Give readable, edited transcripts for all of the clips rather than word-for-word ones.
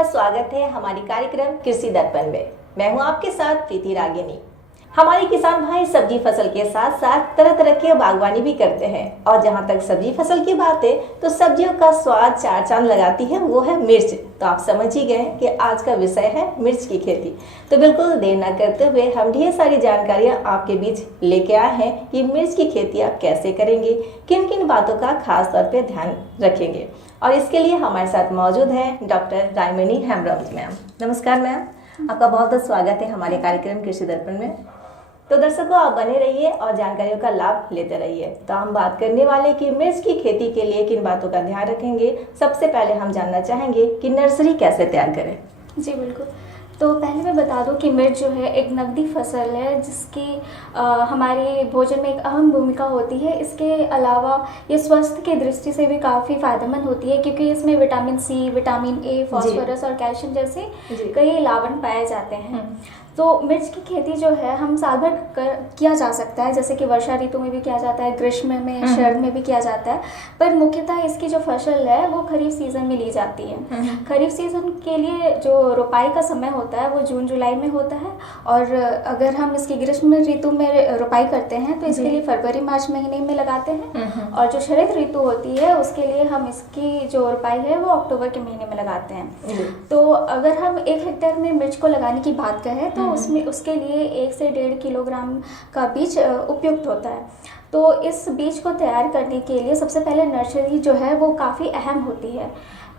आपका स्वागत है हमारी कार्यक्रम कृषि दर्पण में। मैं हूं आपके साथ प्रीति रागिनी। हमारे किसान भाई सब्जी फसल के साथ साथ तरह तरह के बागवानी भी करते हैं और जहां तक सब्जी फसल की बात है तो सब्जियों का स्वाद चार चांद लगाती है, वो है मिर्च। तो आप समझ ही गए कि आज का विषय है मिर्च की खेती। तो बिल्कुल देर न करते हुए हम ढेर सारी जानकारियां आपके बीच लेके आए हैं कि मिर्च की खेती आप कैसे करेंगे, किन किन बातों का खास तौर पर ध्यान रखेंगे। और इसके लिए हमारे साथ मौजूद है डॉक्टर रायमणि हेम्ब्रम मैम। नमस्कार मैम, आपका बहुत बहुत स्वागत है हमारे कार्यक्रम कृषि दर्पण में। तो दर्शकों, आप बने रहिए और जानकारियों का लाभ लेते रहिए। तो हम बात करने वाले कि मिर्च की खेती के लिए किन बातों का ध्यान रखेंगे। सबसे पहले हम जानना चाहेंगे कि नर्सरी कैसे तैयार करें। जी बिल्कुल। तो पहले मैं बता दूं कि मिर्च जो है एक नकदी फसल है जिसकी हमारे भोजन में एक अहम भूमिका होती है। इसके अलावा ये स्वास्थ्य की दृष्टि से भी काफ़ी फायदेमंद होती है क्योंकि इसमें vitamin C, vitamin A, phosphorus और कैल्शियम जैसे कई लावण पाए जाते हैं। तो मिर्च की खेती जो है हम साल भर किया जा सकता है, जैसे कि वर्षा ऋतु में भी किया जाता है, ग्रीष्म में, शरद में भी किया जाता है। पर मुख्यतः इसकी जो फसल है वो खरीफ सीजन में ली जाती है। खरीफ सीजन के लिए जो रोपाई का समय होता है वो जून जुलाई में होता है और अगर हम इसकी ग्रीष्म ऋतु में रोपाई करते हैं तो इसके लिए फरवरी मार्च महीने में लगाते हैं। और जो शरद ऋतु होती है उसके लिए हम इसकी जो रोपाई है वो अक्टूबर के महीने में लगाते हैं। तो अगर हम 1 हेक्टेयर में मिर्च को लगाने की बात करें तो उसमें उसके लिए 1 से 1.5 किलोग्राम का बीज उपयुक्त होता है। तो इस बीज को तैयार करने के लिए सबसे पहले नर्सरी जो है वो काफ़ी अहम होती है।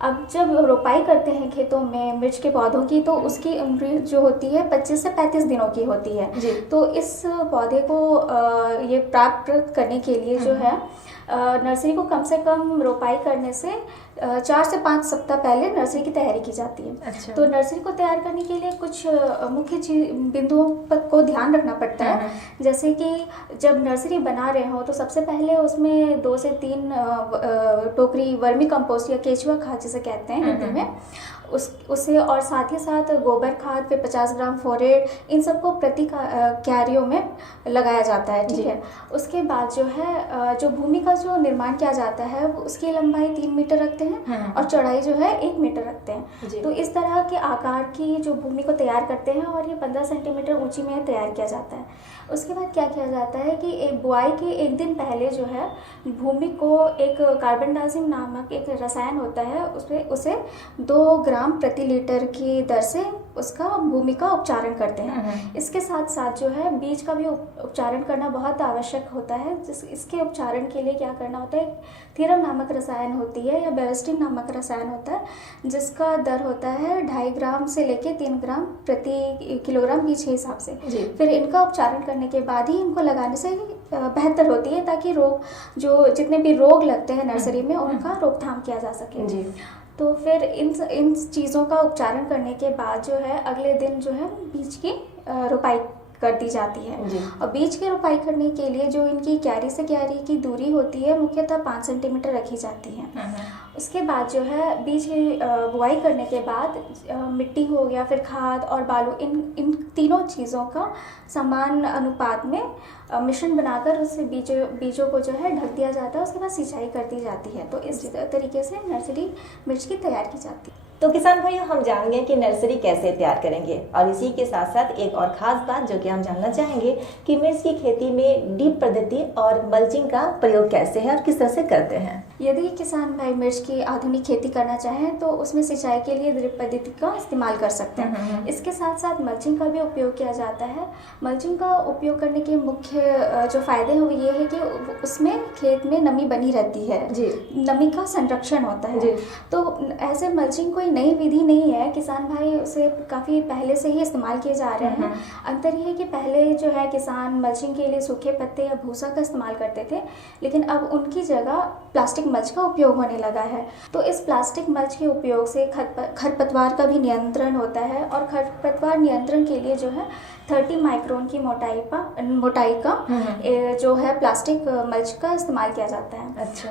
अब जब रोपाई करते हैं खेतों में मिर्च के पौधों की तो उसकी उम्र जो होती है 25 से 35 दिनों की होती है। तो इस पौधे को ये प्राप्त करने के लिए जो है नर्सरी को कम से कम रोपाई करने से 4 से 5 सप्ताह पहले नर्सरी की तैयारी की जाती है। अच्छा। तो नर्सरी को तैयार करने के लिए कुछ मुख्य बिंदुओं पर को ध्यान रखना पड़ता है। जैसे कि जब नर्सरी बना रहे हो तो सबसे पहले उसमें 2 से 3 टोकरी वर्मी कंपोस्ट या केचुआ खाद जिसे कहते हैं हिंदी में उसे और साथ ही साथ गोबर खाद, फिर 50 ग्राम फोरेट, इन सबको प्रति क्यारियों में लगाया जाता है। ठीक है। उसके बाद जो है जो भूमि का जो निर्माण किया जाता है उसकी लंबाई 3 मीटर रखते हैं और चौड़ाई जो है 1 मीटर रखते हैं। तो इस तरह के आकार की जो भूमि को तैयार करते हैं और ये 15 सेंटीमीटर ऊंची में तैयार किया जाता है। उसके बाद क्या किया जाता है कि एक बुआई के 1 दिन पहले जो है भूमि को एक कार्बनडाजिम नामक एक रसायन होता है उसे 2 ग्राम प्रति लीटर की दर से उसका भूमि का उपचारण करते हैं। इसके साथ साथ जो है बीज का भी उपचारण करना बहुत आवश्यक होता है। इसके उपचारण के लिए क्या करना होता है, थीरम नामक रसायन होती है या बेरेस्टिन नामक रसायन होता है जिसका दर होता है 2.5 ग्राम से लेके 3 ग्राम प्रति किलोग्राम बीज के हिसाब से। फिर इनका उपचारण करने के बाद ही इनको लगाने से बेहतर होती है ताकि जितने भी रोग लगते हैं नर्सरी में उनका रोकथाम किया जा सके। तो फिर इन चीज़ों का उपचारण करने के बाद जो है अगले दिन जो है बीज की रोपाई कर दी जाती है। और बीज की रोपाई करने के लिए जो इनकी क्यारी से क्यारी की दूरी होती है मुख्यतः 5 सेंटीमीटर रखी जाती है। उसके बाद जो है बीज की बुआई करने के बाद मिट्टी हो गया, फिर खाद और बालू, इन तीनों चीज़ों का समान अनुपात में मिश्रण बनाकर उससे बीजों को जो है ढक दिया जाता है। उसके बाद सिंचाई कर दी जाती है। तो इस तरीके से नर्सरी मिर्च की तैयार की जाती है। तो किसान भाइयों, हम जान गए कि नर्सरी कैसे तैयार करेंगे और इसी के साथ साथ एक और खास बात जो कि हम जानना चाहेंगे कि मिर्च की खेती में ड्रिप पद्धति और मल्चिंग का प्रयोग कैसे है और किस तरह से करते हैं। यदि किसान भाई मिर्च की आधुनिक खेती करना चाहें तो उसमें सिंचाई के लिए ड्रिप पद्धति का इस्तेमाल कर सकते हैं। इसके साथ साथ मल्चिंग का भी उपयोग किया जाता है। मल्चिंग का उपयोग करने के मुख्य जो फायदे हैं वो ये है कि उसमें खेत में नमी बनी रहती है, नमी का संरक्षण होता है। तो ऐसे मल्चिंग कोई नई विधि नहीं है, किसान भाई उसे काफ़ी पहले से ही इस्तेमाल किए जा रहे हैं। अंतर ये है कि पहले जो है किसान मल्चिंग के लिए सूखे पत्ते या भूसा का इस्तेमाल करते थे, लेकिन अब उनकी जगह प्लास्टिक मल्च का उपयोग होने लगा है। तो इस प्लास्टिक मल्च के उपयोग से खरपतवार का भी नियंत्रण होता है और खरपतवार नियंत्रण के लिए जो है 30 माइक्रोन की मोटाई का जो है प्लास्टिक मल्च का इस्तेमाल किया जाता है। अच्छा।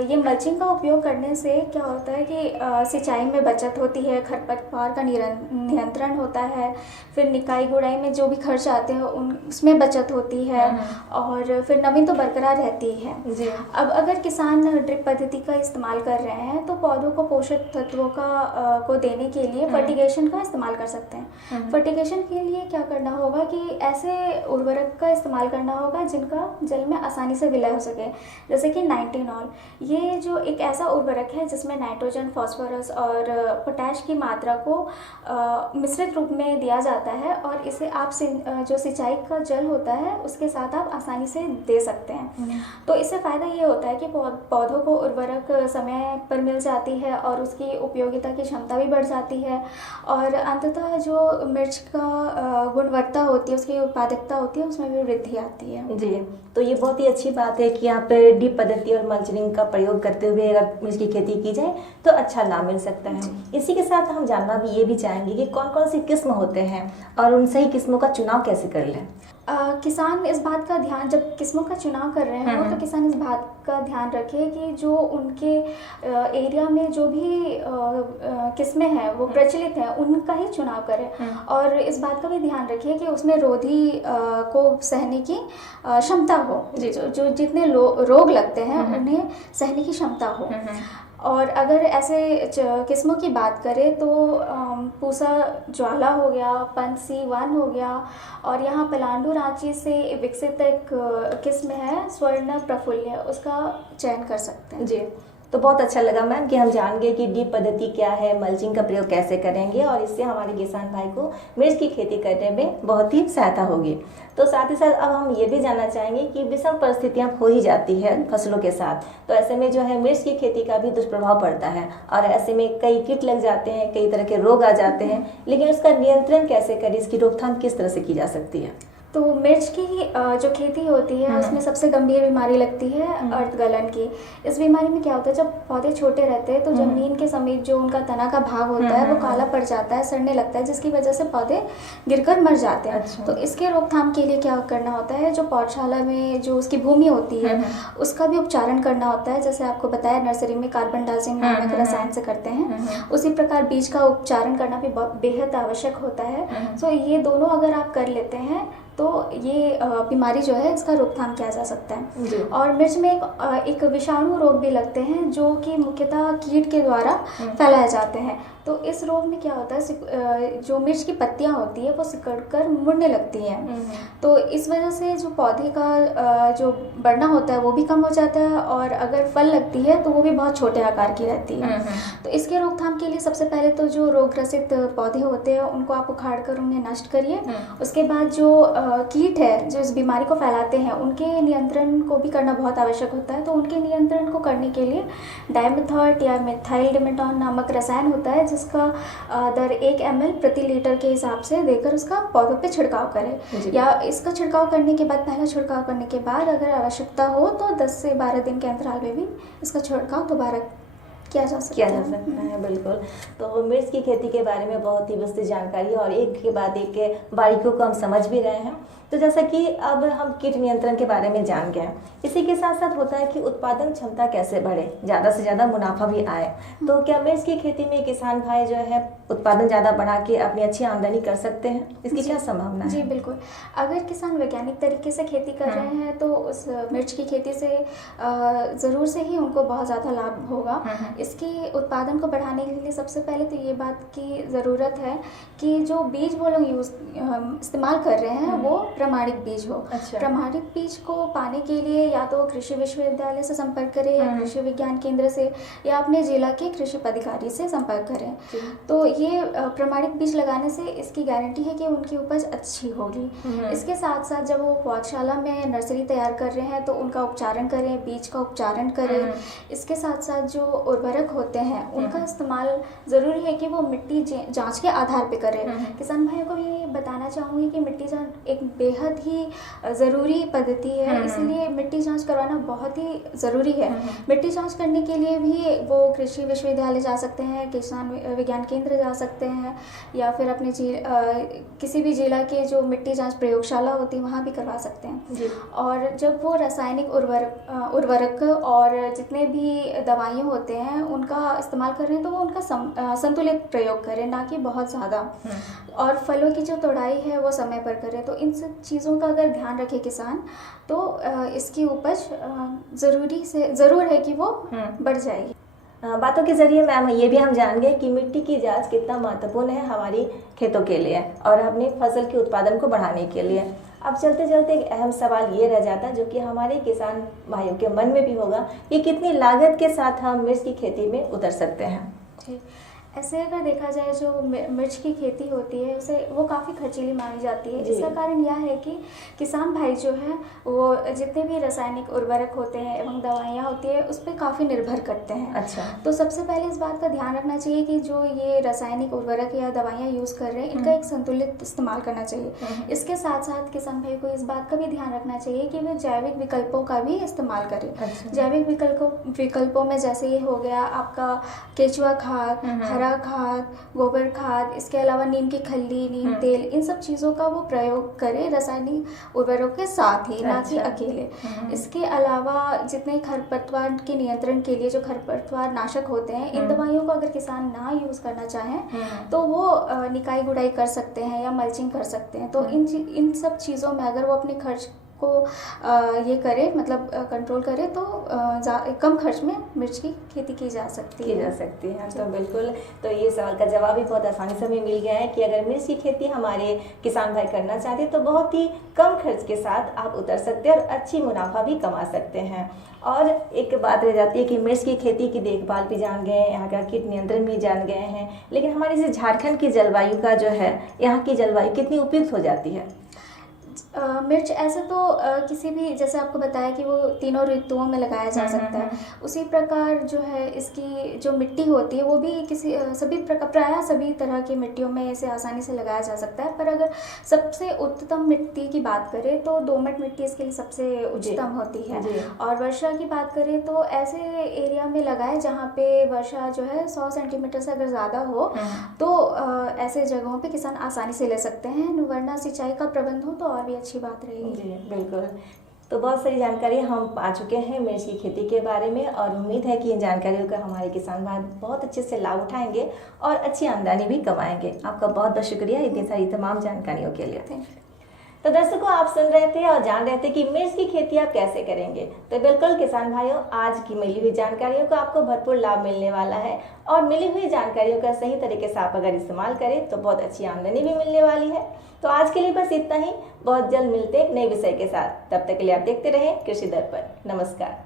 ये मल्चिंग का उपयोग करने से क्या होता है कि सिंचाई में बचत होती है, खरपतवार का नियंत्रण होता है, फिर निकाई गुड़ाई में जो भी खर्च आते हैं उसमें बचत होती है, और फिर नमी तो बरकरार रहती है जी। अब अगर किसान ड्रिप पद्धति का इस्तेमाल कर रहे हैं तो पौधों को पोषक तत्वों को देने के लिए फर्टिगेशन का इस्तेमाल कर सकते हैं। फर्टिगेशन के लिए क्या करना होगा कि ऐसे उर्वरक का इस्तेमाल करना होगा जिनका जल में आसानी से विलय हो सके, जैसे कि 19 ये जो एक ऐसा उर्वरक है जिसमें नाइट्रोजन, फास्फोरस और पोटैश की मात्रा को मिश्रित रूप में दिया जाता है, और इसे आप जो सिंचाई का जल होता है उसके साथ आप आसानी से दे सकते हैं। तो इससे फ़ायदा ये होता है कि पौधों को उर्वरक समय पर मिल जाती है और उसकी उपयोगिता की क्षमता भी बढ़ जाती है, और अंततः जो मिर्च का गुणवत्ता होती है, उसकी उत्पादकता होती है, उसमें भी वृद्धि आती है। जी, तो ये बहुत ही अच्छी बात है कि यहाँ पे ड्रिप पद्धति और मल्चिंग का प्रयोग करते हुए अगर मिर्च की खेती की जाए तो अच्छा लाभ मिल सकता है। इसी के साथ हम जानना भी ये भी चाहेंगे कि कौन कौन सी किस्म होते हैं और उन सही किस्मों का चुनाव कैसे कर लें। किसान इस बात का ध्यान, जब किस्मों का चुनाव कर रहे हो तो किसान इस बात का ध्यान रखे कि जो उनके एरिया में जो भी किस्में हैं वो प्रचलित हैं उनका ही चुनाव करें, और इस बात का भी ध्यान रखिए कि उसमें रोधी को सहने की क्षमता हो, जो जितने लोग लगते हैं उन्हें सहने की क्षमता हो। और अगर ऐसे किस्मों की बात करें तो पूसा ज्वाला हो गया, पंसी 1 हो गया, और यहाँ पलांडू रांची से विकसित एक किस्म है स्वर्ण प्रफुल्य, उसका चयन कर सकते हैं। जी, तो बहुत अच्छा लगा मैम कि हम जान गए कि ड्रिप पद्धति क्या है, मल्चिंग का प्रयोग कैसे करेंगे, और इससे हमारे किसान भाई को मिर्च की खेती करने में बहुत ही सहायता होगी। तो साथ ही साथ अब हम ये भी जानना चाहेंगे कि विषम परिस्थितियां हो ही जाती है फसलों के साथ, तो ऐसे में जो है मिर्च की खेती का भी दुष्प्रभाव पड़ता है, और ऐसे में कई कीट लग जाते हैं, कई तरह के रोग आ जाते हैं, लेकिन उसका नियंत्रण कैसे करें, इसकी रोकथाम किस तरह से की जा सकती है। तो मिर्च की जो खेती होती है उसमें सबसे गंभीर बीमारी लगती है अर्धगलन की। इस बीमारी में क्या होता है, जब पौधे छोटे रहते हैं तो जमीन के समीप जो उनका तना का भाग होता है वो काला पड़ जाता है, सड़ने लगता है, जिसकी वजह से पौधे गिरकर मर जाते हैं। अच्छा। तो इसके रोकथाम के लिए क्या करना होता है, जो पौधशाला में जो उसकी भूमि होती है उसका भी उपचारण करना होता है। जैसे आपको बताया नर्सरी में कार्बन डाइऑक्साइड नामक रसायन से करते हैं, उसी प्रकार बीज का उपचारण करना भी बेहद आवश्यक होता है। तो ये दोनों अगर आप कर लेते हैं तो ये बीमारी जो है इसका रोकथाम किया जा सकता है। और मिर्च में एक विषाणु रोग भी लगते हैं जो कि मुख्यतः कीट के द्वारा फैलाए जाते हैं। तो इस रोग में क्या होता है, जो मिर्च की पत्तियां होती है वो सिकुड़कर मुड़ने लगती हैं, तो इस वजह से जो पौधे का जो बढ़ना होता है वो भी कम हो जाता है, और अगर फल लगती है तो वो भी बहुत छोटे आकार की रहती है। तो इसके रोकथाम के लिए सबसे पहले तो जो रोग ग्रसित पौधे होते हैं उनको आप उखाड़ कर उन्हें नष्ट करिए। उसके बाद जो कीट है जो इस बीमारी को फैलाते हैं उनके नियंत्रण को भी करना बहुत आवश्यक होता है। तो उनके नियंत्रण को करने के लिए डाइमेथॉयट या मिथाइल डिमेटॉन नामक रसायन होता है, जिसका दर 1 ml प्रति लीटर के हिसाब से देकर उसका पौधों पे छिड़काव करें। या इसका छिड़काव करने के बाद, पहला छिड़काव करने के बाद अगर आवश्यकता हो तो 10 से 12 दिन के अंतराल में भी इसका छिड़काव दोबारा किया जा सकता है। बिल्कुल। तो मिर्च की खेती के बारे में बहुत ही विस्तृत जानकारी और एक के बाद एक बारीकियों को हम समझ भी रहे हैं। तो जैसा कि अब हम कीट नियंत्रण के बारे में जान गए, इसी के साथ साथ होता है कि उत्पादन क्षमता कैसे बढ़े, ज़्यादा से ज़्यादा मुनाफा भी आए। तो क्या मिर्च की खेती में किसान भाई जो है उत्पादन ज़्यादा बढ़ा के अपनी अच्छी आमदनी कर सकते हैं, इसकी क्या संभावना है? जी बिल्कुल, अगर किसान वैज्ञानिक तरीके से खेती कर रहे हैं तो उस मिर्च की खेती से ज़रूर से ही उनको बहुत ज़्यादा लाभ होगा। इसकी उत्पादन को बढ़ाने के लिए सबसे पहले तो ये बात की ज़रूरत है कि जो बीज वो लोग इस्तेमाल कर रहे हैं वो प्रमाणित बीज हो। अच्छा। प्रमाणित बीज को पाने के लिए या तो कृषि विश्वविद्यालय से संपर्क करें या कृषि विज्ञान केंद्र से या अपने जिला के कृषि पदाधिकारी से संपर्क करें। तो ये प्रमाणित बीज लगाने से इसकी गारंटी है कि उनकी उपज अच्छी होगी। इसके साथ साथ जब वो पौधशाला में नर्सरी तैयार कर रहे हैं तो उनका उपचारण करें, बीज का उपचारण करें। इसके साथ साथ जो उर्वरक होते हैं उनका इस्तेमाल ज़रूरी है कि वो मिट्टी जांच के आधार पे करें। किसान भाइयों को भी ये बताना चाहूँगी कि मिट्टी जांच एक बेहद ही ज़रूरी पद्धति है, इसीलिए मिट्टी जांच करवाना बहुत ही ज़रूरी है। मिट्टी जांच करने के लिए भी वो कृषि विश्वविद्यालय जा सकते हैं, किसान विज्ञान केंद्र जा सकते हैं, या फिर अपने किसी भी जिला के जो मिट्टी जांच प्रयोगशाला होती है वहाँ भी करवा सकते हैं। और जब वो रासायनिक उर्वरक और जितने भी दवाइयाँ होते हैं उनका इस्तेमाल कर रहे हैं तो वो उनका संतुलित प्रयोग करें, ना कि बहुत ज़्यादा। और फलों की जो तोड़ाई है वो समय पर करें। तो इन सब चीज़ों का अगर ध्यान रखे किसान तो इसकी उपज ज़रूर है कि वो बढ़ जाएगी। बातों के जरिए मैम ये भी हम जान गए कि मिट्टी की जांच कितना महत्वपूर्ण है हमारी खेतों के लिए और अपनी फसल के उत्पादन को बढ़ाने के लिए। अब चलते चलते एक अहम सवाल ये रह जाता है जो कि हमारे किसान भाइयों के मन में भी होगा कि कितनी लागत के साथ हम मिर्च की खेती में उतर सकते हैं। ठीक, ऐसे अगर देखा जाए जो मिर्च की खेती होती है उसे वो काफ़ी खर्चीली मानी जाती है। इसका कारण यह है कि किसान भाई जो हैं वो जितने भी रासायनिक उर्वरक होते हैं एवं दवाइयाँ होती है उस पर काफ़ी निर्भर करते हैं। अच्छा। तो सबसे पहले इस बात का ध्यान रखना चाहिए कि जो ये रासायनिक उर्वरक या दवाइयाँ यूज़ कर रहे हैं इनका एक संतुलित इस्तेमाल करना चाहिए। इसके साथ साथ किसान भाई को इस बात का भी ध्यान रखना चाहिए कि वे जैविक विकल्पों का भी इस्तेमाल करें। जैविक विकल्पों में जैसे ये हो गया आपका केचुआ खाद, हरा खाद, गोबर खाद, इसके अलावा नीम की खल्ली, नीम तेल, इन सब चीज़ों का वो प्रयोग करें रासायनिक उर्वरकों के साथ ही, ना कि अकेले। इसके अलावा जितने खरपतवार के नियंत्रण के लिए जो खरपतवार नाशक होते हैं इन दवाइयों को अगर किसान ना यूज़ करना चाहें तो वो निकाई गुड़ाई कर सकते हैं या मल्चिंग कर सकते हैं। तो इन सब चीज़ों में अगर वो अपने खर्च को ये करे, मतलब कंट्रोल करे, तो कम खर्च में मिर्च की खेती की जा सकती है। तो बिल्कुल, तो ये सवाल का जवाब भी बहुत आसानी से हमें मिल गया है कि अगर मिर्च की खेती हमारे किसान भाई करना चाहते हैं तो बहुत ही कम खर्च के साथ आप उतर सकते हैं और अच्छी मुनाफा भी कमा सकते हैं। और एक बात रह जाती है कि मिर्च की खेती की देखभाल भी जान गए हैं, यहाँ का कीट नियंत्रण भी जान गए हैं, लेकिन हमारे इस झारखंड की जलवायु का जो है, यहाँ की जलवायु कितनी उपयुक्त हो जाती है? मिर्च ऐसे तो किसी भी, जैसे आपको बताया कि वो तीनों ऋतुओं में लगाया जा सकता है, उसी प्रकार जो है इसकी जो मिट्टी होती है वो भी प्रायः सभी तरह की मिट्टियों में इसे आसानी से लगाया जा सकता है। पर अगर सबसे उत्तम मिट्टी की बात करें तो दोमट मिट्टी इसके लिए सबसे उच्चतम होती है। और वर्षा की बात करें तो ऐसे एरिया में लगाए जहाँ पे वर्षा जो है 100 सेंटीमीटर से अगर ज़्यादा हो तो ऐसे जगहों पे किसान आसानी से ले सकते हैं, वरना सिंचाई का प्रबंध हो तो और भी अच्छी बात रहेगी। जी बिल्कुल। तो बहुत सारी जानकारी हम पा चुके हैं मिर्च की खेती के बारे में और उम्मीद है कि इन जानकारियों का हमारे किसान भाई बहुत अच्छे से लाभ उठाएंगे और अच्छी आमदनी भी कमाएंगे। आपका बहुत बहुत शुक्रिया इतनी सारी तमाम जानकारियों के लिए। तो दर्शकों, आप सुन रहे थे और जान रहे थे कि मिर्च की खेती आप कैसे करेंगे। तो बिल्कुल किसान भाइयों, आज की मिली हुई जानकारियों का आपको भरपूर लाभ मिलने वाला है और मिली हुई जानकारियों का सही तरीके से आप अगर इस्तेमाल करें तो बहुत अच्छी आमदनी भी मिलने वाली है। तो आज के लिए बस इतना ही। बहुत जल्द मिलते हैं एक नए विषय के साथ। तब तक के लिए आप देखते रहें कृषि दर्पण। नमस्कार।